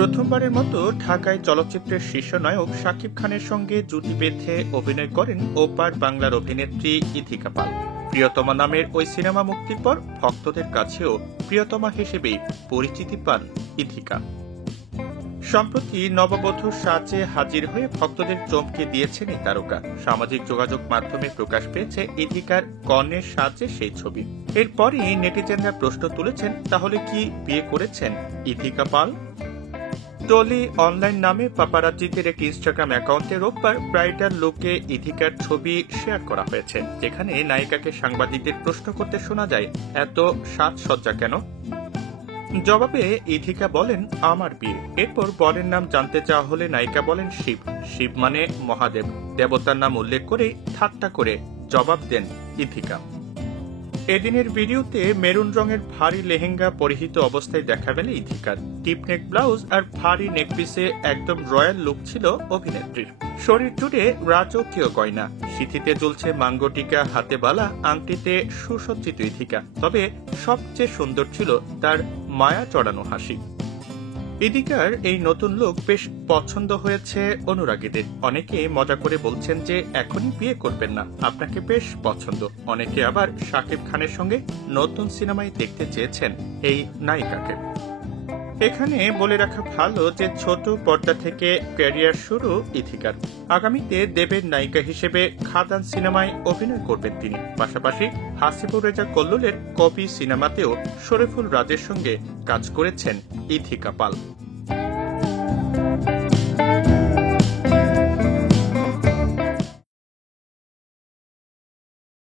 প্রথমবারের মতো ঢাকায় চলচ্চিত্রের শীর্ষ নায়ক শাকিব খানের সঙ্গে জুটি বেঁধে অভিনয় করেন ওপার বাংলার অভিনেত্রী ইথিকা পাল। প্রিয়তমা নামের ওই সিনেমা মুক্তির পর ভক্তদের কাছেও প্রিয়তমা হিসেবেই পরিচিতি পান ইথিকা। সম্প্রতি নববধূর সাজে হাজির হয়ে ভক্তদের চমকে দিয়েছেন এই তারকা। সামাজিক যোগাযোগ মাধ্যমে প্রকাশ পেয়েছে ইথিকার কনের সাজে সেই ছবি। এরপরই নেটিজেনরা প্রশ্ন তুলেছেন, তাহলে কি বিয়ে করেছেন ইথিকা পাল? টলি অনলাইন নামে পাপারাজ্জিদের একটি ইনস্টাগ্রাম অ্যাকাউন্টে রোববার ব্রাইডাল লুকে ইথিকার ছবি শেয়ার করা হয়েছে, যেখানে নায়িকাকে সাংবাদিকদের প্রশ্ন করতে শোনা যায়, এত সাজসজ্জা কেন? জবাবে ইথিকা বলেন, আমার বিয়ে। এরপর বরের নাম জানতে চাওয়া হলে নায়িকা বলেন শিব। শিব মানে মহাদেব। দেবতার নাম উল্লেখ করে ঠাট্টা করে জবাব দেন ইথিকা। এদিনের ভিডিওতে মেরুন রঙের ভারী লেহেঙ্গা পরিহিত অবস্থায় দেখা গেল ইথিকার। টিপনেক ব্লাউজ আর ভারী নেকপিসে একদম রয়্যাল লুক ছিল অভিনেত্রীর। শরীর জুড়ে রাজকীয় গয়না, সিথিতে ঝুলছে মাঙ্গটিকা, হাতে বালা, আংটিতে সুসজ্জিত ইথিকা। তবে সবচেয়ে সুন্দর ছিল তার মায়া চড়ানো হাসি। ইথিকার এই নতুন লুক বেশ পছন্দ হয়েছে অনুরাগীদের। অনেকে মজা করে বলছেন যে এখনই বিয়ে করবেন না, আপনাকে বেশ পছন্দ। অনেকে আবার শাকিব খানের সঙ্গে নতুন সিনেমায় দেখতে চেয়েছেন এই নায়িকাকে। এখানে বলে রাখা ভালো যে ছোট পর্দা থেকে ক্যারিয়ার শুরু ইথিকার। আগামীতে দেবের নায়িকা হিসেবে খাদান সিনেমায় অভিনয় করবেন তিনি। পাশাপাশি হাসিবুর রেজা কল্লোলের কবি সিনেমাতেও শরীফুল রাজের সঙ্গে কাজ করেছেন ইথিকা পাল।